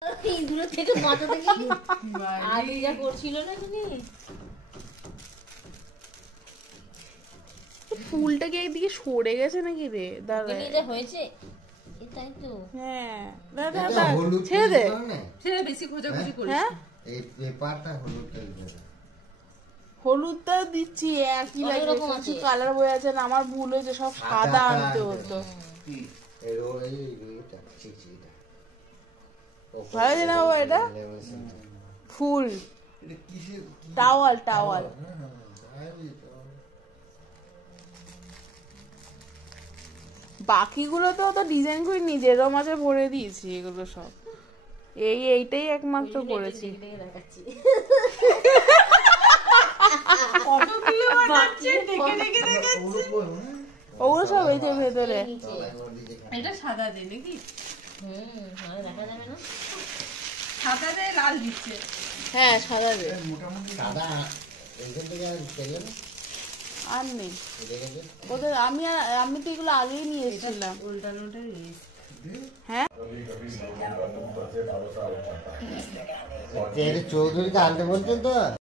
দূরে থেকে মাথা থেকে আগে যা করছিল না জানিস। ফুলটা কি একদিকে সরে গেছে নাকি রে? দাদা এটা হয়েছে এটাই তো। হ্যাঁ দাদা ছেড়ে দে, ছেড়ে বেশি খোঁজাখুঁজি করিস। হ্যাঁ এই পেপারটা হলুদটা হলুদটা দিচ্ছি একই লাগে, কিছু কালার বয়ে আছে না, আমার ভুল হয়েছে, সব সাদা আনতে হতো। ভালো আছে না বাবা? এটা ফুল টাওয়াল টাওয়াল। বাকিগুলো তো অত ডিজাইন করে নিজের মাঝে ভরে দিয়েছি, এগুলো সব এইটাই একমাত্র করেছি। দেখাচ্ছি ওগুলো সব এই যে ভেতরে। এটা সাদা দে নাকি? দেখা যাবে না, সাদা দে, লাল দিচ্ছে। হ্যাঁ সাদা দে, সাদা এইখান থেকে আর নেই ওদের। আমি তো এগুলো আগেই নিয়ে এসেছিলাম। উল্টানোটা হ্যাঁ চৌধুরীকে আনতে বলছেন তো।